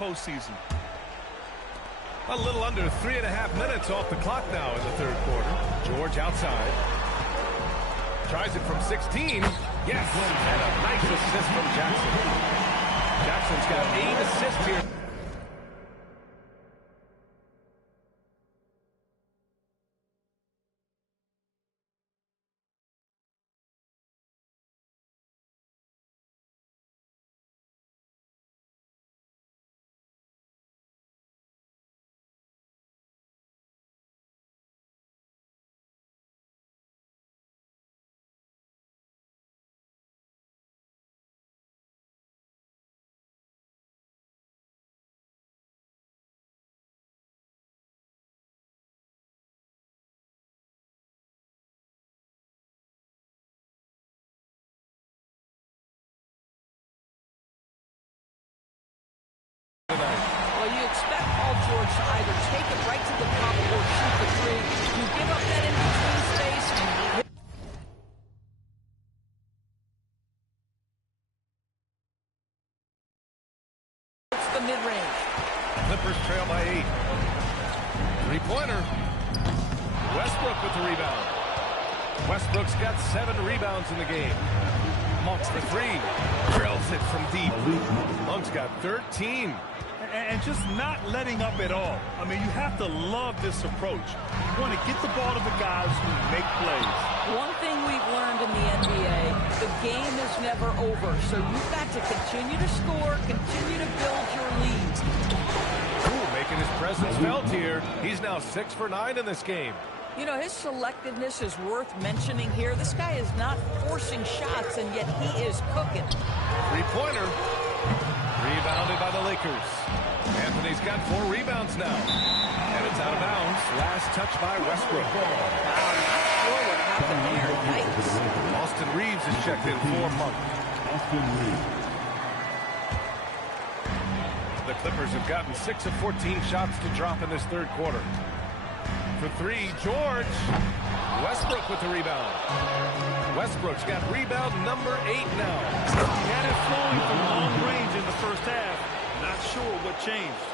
postseason. A little under 3.5 minutes off the clock now in the third quarter. George outside. Tries it from 16. Yes, and a nice assist from Jackson. Jackson's got 8 assists here. Well, you expect Paul George to either take it right to the top or shoot the three. You give up that in-between space. It's the mid-range. Clippers trail by 8. Three-pointer. Westbrook with the rebound. Westbrook's got 7 rebounds in the game. Monk's for 3. Drills it from deep. Monk's got 13. And just not letting up at all. I mean, you have to love this approach. You want to get the ball to the guys who make plays. One thing we've learned in the NBA, the game is never over. So you've got to continue to score, continue to build your leads. Ooh, making his presence felt here. He's now 6 for 9 in this game. You know, his selectiveness is worth mentioning here. This guy is not forcing shots, and yet he is cooking. Three-pointer. Rebounded by the Lakers. Anthony's got 4 rebounds now. And it's out of bounds. Last touch by Westbrook. Wow, not sure what happened there. Yikes. Austin Reeves is checked in for Monk. The Clippers have gotten 6 of 14 shots to drop in this third quarter. For 3, George. Westbrook with the rebound. Westbrook's got rebound number 8 now. He had it flowing from long range in the first half. Not sure what changed.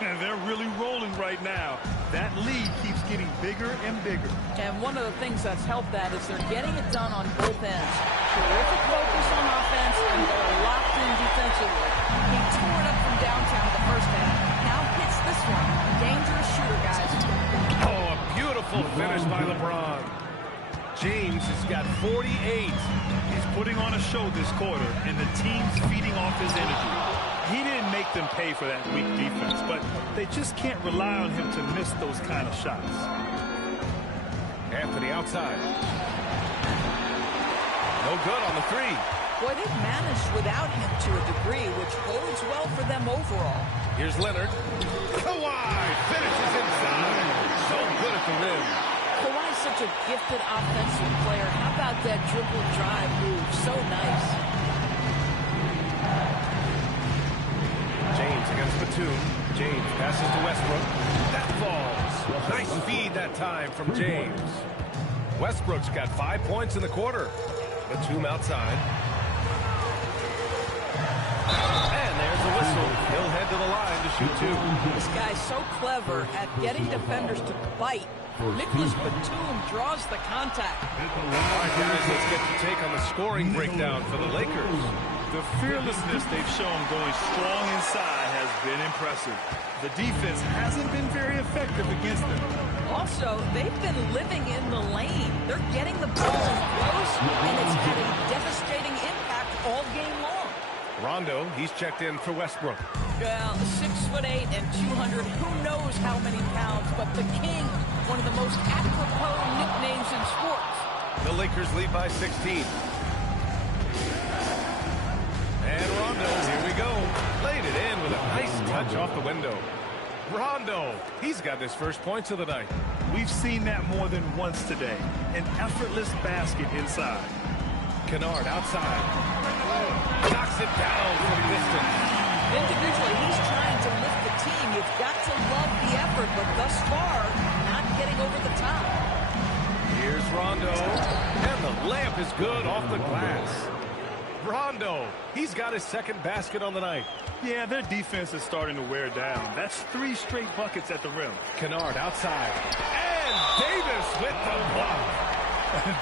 And they're really rolling right now. That lead keeps getting bigger and bigger. And one of the things that's helped that is they're getting it done on both ends. Terrific focus on offense, and they're locked in defensively. He tore it up from downtown the first half. Now hits this one. Dangerous shooter, guys. Oh, a beautiful finish by LeBron. James has got 48. He's putting on a show this quarter, and the team's feeding off his energy. He didn't make them pay for that weak defense, but they just can't rely on him to miss those kind of shots. Anthony outside. No good on the 3. Boy, they've managed without him to a degree, which bodes well for them overall. Here's Leonard. Kawhi finishes inside. So good at the rim. Kawhi's such a gifted offensive player. How about that dribble drive move? So nice. James against Batum. James passes to Westbrook. That falls. Nice feed that time from James. Westbrook's got 5 points in the quarter. Batum outside. And there's the whistle. He'll head to the line to shoot 2. This guy's so clever at getting defenders to bite. Nicholas Batum draws the contact. All right, guys, let's get your take on the scoring breakdown for the Lakers. The fearlessness they've shown going strong inside has been impressive. The defense hasn't been very effective against them. Also, they've been living in the lane. They're getting the ball in close, and it's had a devastating impact all game long. Rondo, he's checked in for Westbrook. Well, 6'8" and 200, who knows how many pounds, but the King, one of the most apropos nicknames in sports. The Lakers lead by 16. And Rondo, here we go. Laid it in with a nice touch off the window. Rondo, he's got his first points of the night. We've seen that more than once today. An effortless basket inside. Kennard outside. Knocks it down from distance. Individually, he's trying to lift the team. You've got to love the effort, but thus far, not getting over the top. Here's Rondo. And the layup is good off the glass. Rondo, he's got his second basket on the night. Yeah, their defense is starting to wear down. That's 3 straight buckets at the rim. Kennard outside. And Davis with the block.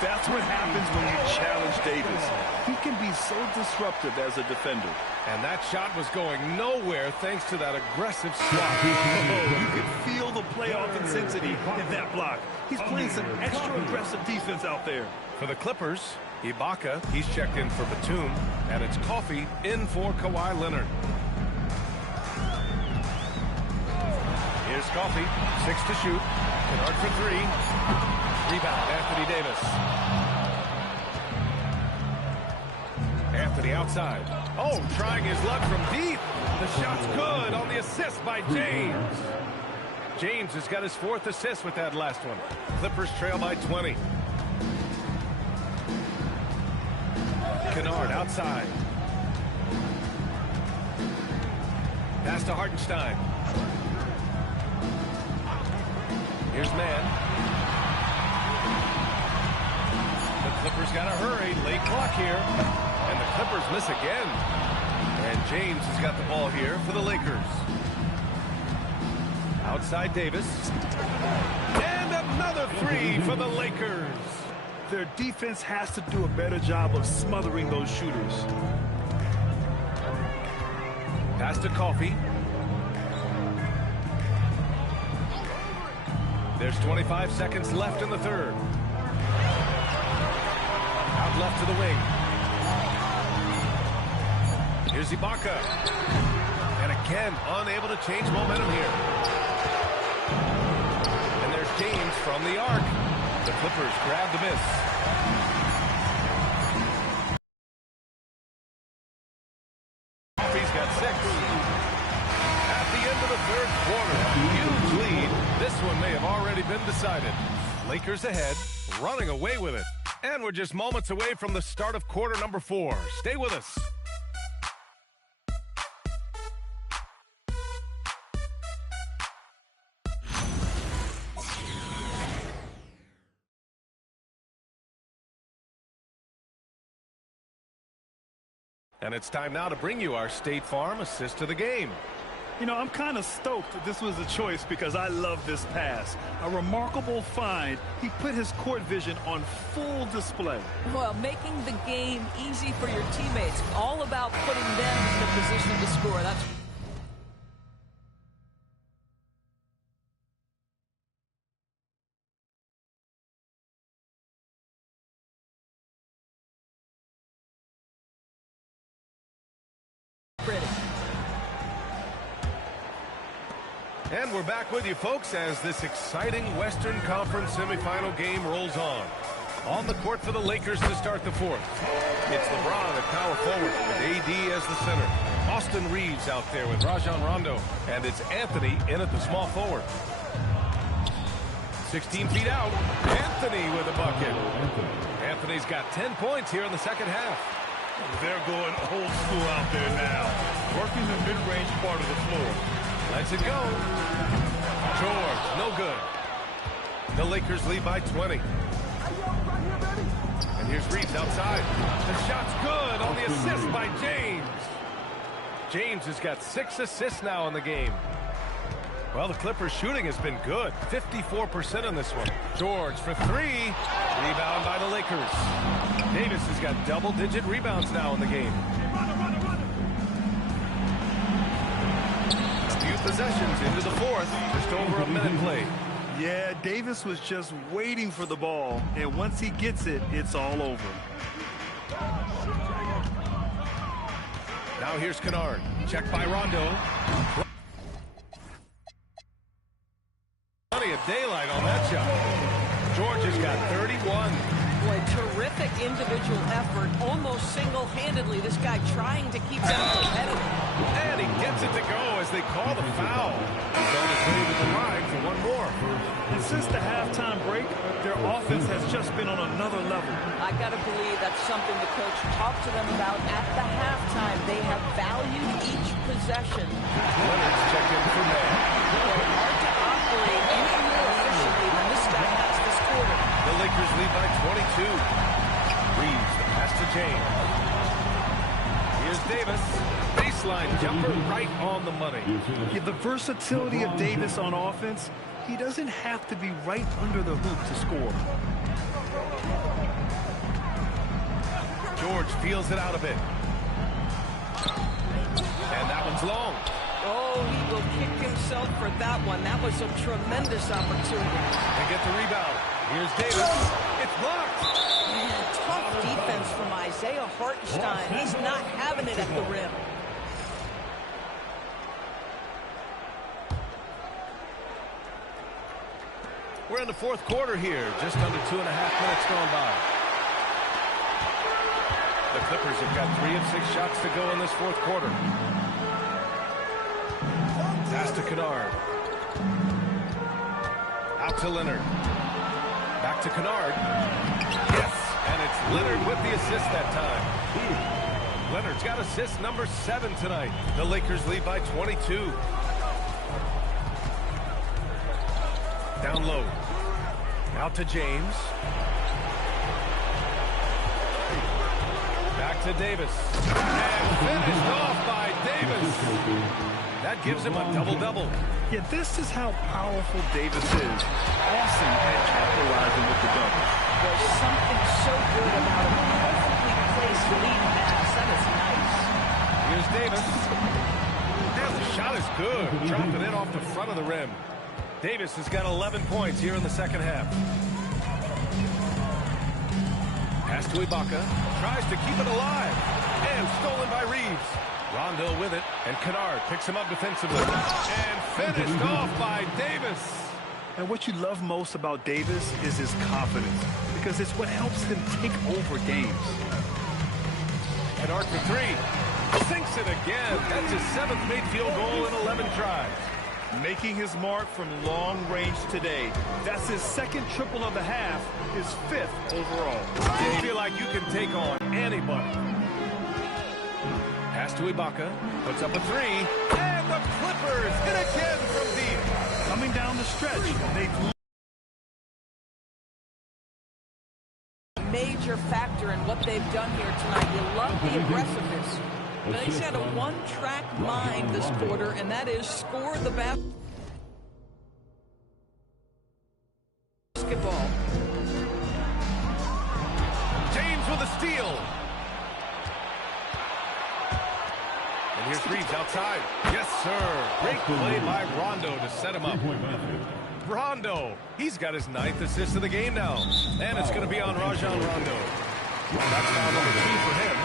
That's what happens when you challenge Davis. He can be so disruptive as a defender. And that shot was going nowhere thanks to that aggressive swat. Oh, you can feel the playoff intensity in that block. He's playing some extra aggressive defense out there. For the Clippers, Ibaka, he's checked in for Batum, and it's Coffey in for Kawhi Leonard. Here's Coffey, 6 to shoot. Kennard for 3. Rebound, Anthony Davis. Anthony outside. Oh, trying his luck from deep. The shot's good on the assist by James. James has got his 4th assist with that last one. Clippers trail by 20. Kennard outside. Pass to Hartenstein. Here's Mann. The Clippers got to hurry. Late clock here. And the Clippers miss again. And James has got the ball here for the Lakers. Outside Davis. And another 3 for the Lakers. Their defense has to do a better job of smothering those shooters. Pass to Coffey. There's 25 seconds left in the third. Out left to the wing. Here's Ibaka. And again, unable to change momentum here. And there's James from the arc. The Clippers grab the miss. Coffey's got 6. At the end of the third quarter, huge lead. This one may have already been decided. Lakers ahead, running away with it. And we're just moments away from the start of quarter number 4. Stay with us. And it's time now to bring you our State Farm assist of the game. You know, I'm kind of stoked that this was a choice because I love this pass. A remarkable find. He put his court vision on full display. Well, making the game easy for your teammates. All about putting them in the position to score. That's pretty. And we're back with you, folks, as this exciting Western Conference semifinal game rolls on. On the court for the Lakers to start the 4th. It's LeBron at power forward with AD as the center. Austin Reeves out there with Rajon Rondo. And it's Anthony in at the small forward. 16 feet out. Anthony with a bucket. Anthony's got 10 points here in the second half. They're going old school out there now. Working the mid-range part of the floor. Lets it go. George, no good. The Lakers lead by 20. And here's Reeves outside. The shot's good on the assist by James. James has got 6 assists now in the game. Well, the Clippers shooting has been good. 54% on this one. George for 3. Rebound by the Lakers. Davis has got double-digit rebounds now in the game. Possessions into the 4th, just over a minute played. Yeah, Davis was just waiting for the ball, and once he gets it, it's all over. Now here's Kennard, checked by Rondo. Plenty of daylight on that shot. George has got 31. Boy, terrific individual effort, almost single-handedly. This guy trying to keep them competitive. And he gets it to go as they call the foul. He's on his way to the line for one more. And since the halftime break, their offense has just been on another level. I got to believe that's something the coach talked to them about at the halftime. They have valued each possession. Leonard's checked in for man. Hard to operate any more efficiently than this guy has this quarter. The Lakers lead by 22. Reeves, the pass to James. Here's Davis. baseline jumper right on the money. Yeah, the versatility of Davis on offense, he doesn't have to be right under the hoop to score. George feels it out a bit. And that one's long. Oh, he will kick himself for that one. That was a tremendous opportunity. They get the rebound. Here's Davis. It's blocked. Man, tough defense from Isaiah Hartenstein. He's not having it at the rim. We're in the fourth quarter here. Just under 2.5 minutes gone by. The Clippers have got 3 of 6 shots to go in this fourth quarter. Pass to Kennard. Out to Leonard. Back to Kennard. Yes, and it's Leonard with the assist that time. Leonard's got assist number 7 tonight. The Lakers lead by 22. Down low. Out to James. Back to Davis. And finished off by Davis. That gives him a double-double. Yeah, this is how powerful Davis is. Awesome at capitalizing with the double. There's something so good about a perfectly placed lead pass. That is nice. Here's Davis. And the shot is good. Dropping it off the front of the rim. Davis has got 11 points here in the second half. Pass to Ibaka. Tries to keep it alive. And stolen by Reeves. Rondo with it, and Kennard picks him up defensively. And finished off by Davis. And what you love most about Davis is his confidence, because it's what helps him take over games. Kennard for 3. Sinks it again. That's his 7th made field goal in 11 tries. Making his mark from long range today. That's his 2nd triple of the half, his 5th overall. I feel like you can take on anybody. Pass to Ibaka, puts up a 3, and the Clippers hit again from deep. Coming down the stretch, they've major factor in what they've done here tonight. You love the aggressiveness. But he's had a one-track mind this quarter, and that is score the basketball. James with a steal. And here's Reeves outside. Yes, sir. Great play by Rondo to set him up. Rondo. He's got his 9th assist of the game now. And it's going to be on Rajon Rondo. That's foul number 2 for him.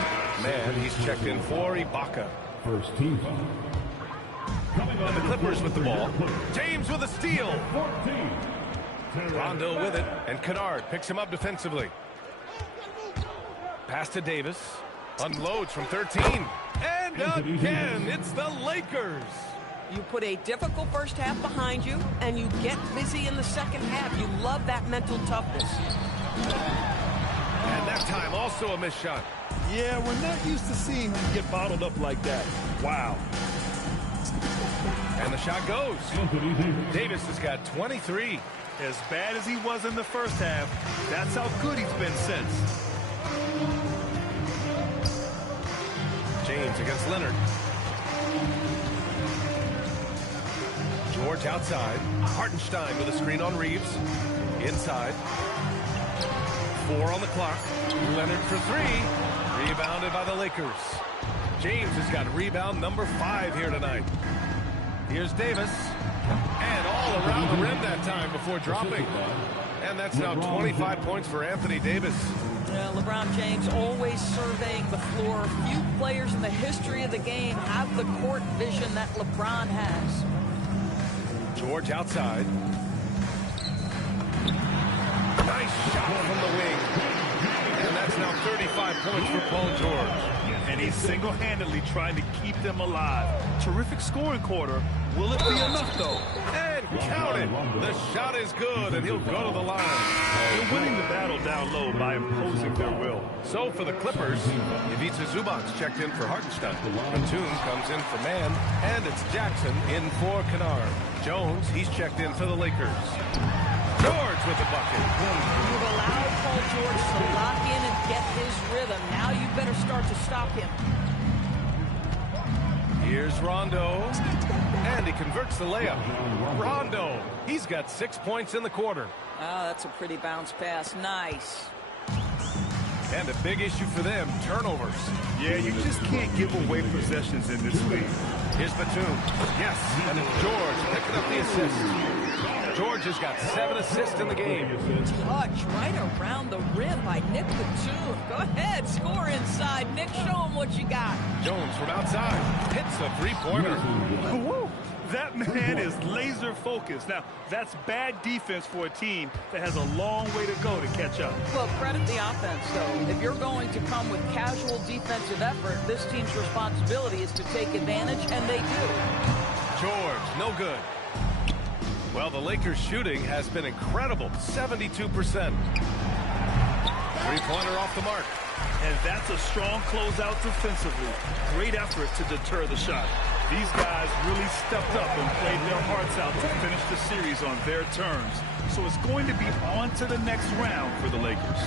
Man, he's checked in for Ibaka. First team foul. And the Clippers with the ball. James with a steal. 14. Rondo with it. And Kennard picks him up defensively. Pass to Davis. Unloads from 13. And again, it's the Lakers. You put a difficult first half behind you, and you get busy in the second half. You love that mental toughness. And that time also a missed shot. Yeah, we're not used to seeing him get bottled up like that. Wow. And the shot goes. Davis has got 23. As bad as he was in the first half, that's how good he's been since. James against Leonard. George outside. Hartenstein with a screen on Reeves. Inside. 4 on the clock. Leonard for 3. Rebounded by the Lakers. James has got rebound number 5 here tonight. Here's Davis. And all around the rim that time before dropping. And that's now 25 points for Anthony Davis. LeBron James always surveying the floor. Few players in the history of the game have the court vision that LeBron has. George outside. Nice shot from the wing. And that's now 35 points for Paul George. And he's single-handedly trying to keep them alive. Terrific scoring quarter. Will it be enough, though? And count it. The shot is good, and he'll go to the line. They're winning the battle down low by imposing their will. So for the Clippers, Ivica Zubac's checked in for Hartenstein. Batum comes in for Mann, and it's Jackson in for Kennard. Jones, he's checked in for the Lakers. George with the bucket. You've allowed Paul George to lock in and get his rhythm. Now you better start to stop him. Here's Rondo. And he converts the layup. Rondo. He's got 6 points in the quarter. Oh, that's a pretty bounce pass. Nice. And a big issue for them, turnovers. Yeah, you just can't give away possessions in this league. Here's Batum. Yes, and it's George picking up the assist. George has got 7 assists in the game. Touch right around the rim by Nick Batum. Go ahead, score inside. Nick, show him what you got. Jones from outside hits a three-pointer. Woo! That man is laser focused. Now, that's bad defense for a team that has a long way to go to catch up. Well, credit the offense, though. If you're going to come with casual defensive effort, this team's responsibility is to take advantage, and they do. George, no good. Well, the Lakers' shooting has been incredible, 72%. Three-pointer off the mark. And that's a strong closeout defensively. Great effort to deter the shot. These guys really stepped up and played their hearts out to finish the series on their terms. So it's going to be on to the next round for the Lakers.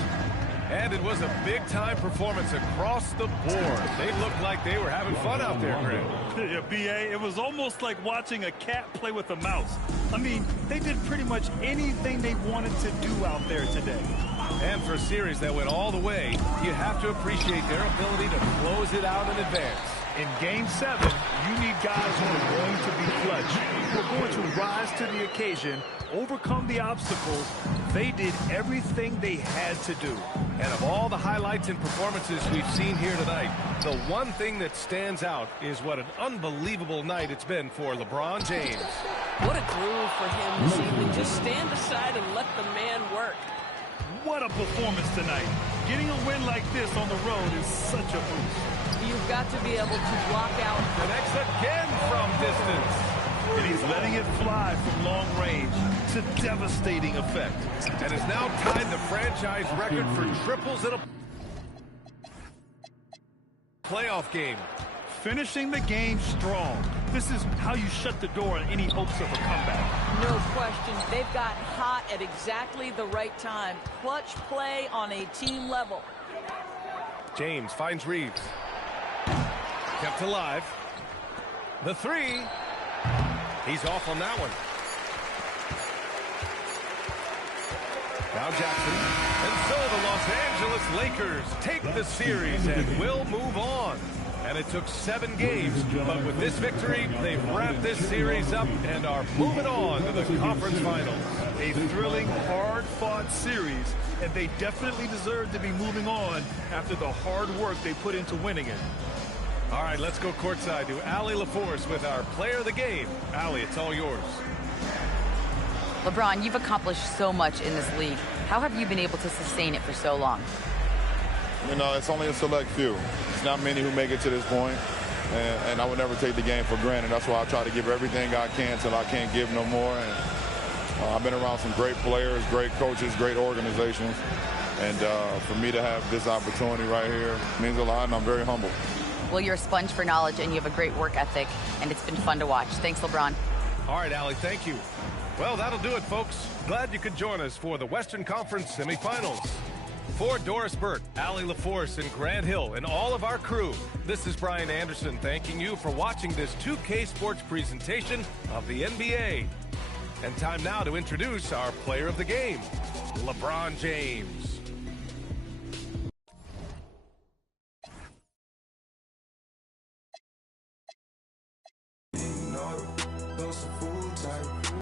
And it was a big-time performance across the board. They looked like they were having fun out there, Greg. Yeah, B.A., it was almost like watching a cat play with a mouse. I mean, they did pretty much anything they wanted to do out there today. And for a series that went all the way, you have to appreciate their ability to close it out in advance. In Game 7, you need guys who are going to be clutch, who are going to rise to the occasion, overcome the obstacles. They did everything they had to do. And of all the highlights and performances we've seen here tonight, the one thing that stands out is what an unbelievable night it's been for LeBron James. What a groove for him this evening. Just stand aside and let the man work. What a performance tonight. Getting a win like this on the road is such a boost. You've got to be able to block out. Connects again from distance. And he's letting it fly from long range to devastating effect. And has now tied the franchise record for triples in a playoff game. Finishing the game strong. This is how you shut the door on any hopes of a comeback. No question. They've got hot at exactly the right time. Clutch play on a team level. James finds Reeves. Kept alive. The three. He's off on that one. Now Jackson. And so the Los Angeles Lakers take the series and will move on. And it took 7 games, but with this victory, they've wrapped this series up and are moving on to the conference finals. A thrilling, hard-fought series, and they definitely deserve to be moving on after the hard work they put into winning it. All right, let's go courtside to Allie LaForce with our player of the game. Allie, it's all yours. LeBron, you've accomplished so much in this league. How have you been able to sustain it for so long? You know, it's only a select few. It's not many who make it to this point, and I would never take the game for granted. That's why I try to give everything I can till I can't give no more. And I've been around some great players, great coaches, great organizations, and for me to have this opportunity right here means a lot, and I'm very humble. Well, you're a sponge for knowledge, and you have a great work ethic, and it's been fun to watch. Thanks, LeBron. All right, Allie, thank you. Well, that'll do it, folks. Glad you could join us for the Western Conference semifinals. For Doris Burke, Allie LaForce, and Grant Hill, and all of our crew, this is Brian Anderson thanking you for watching this 2K Sports presentation of the NBA. And time now to introduce our player of the game, LeBron James. Those are full time.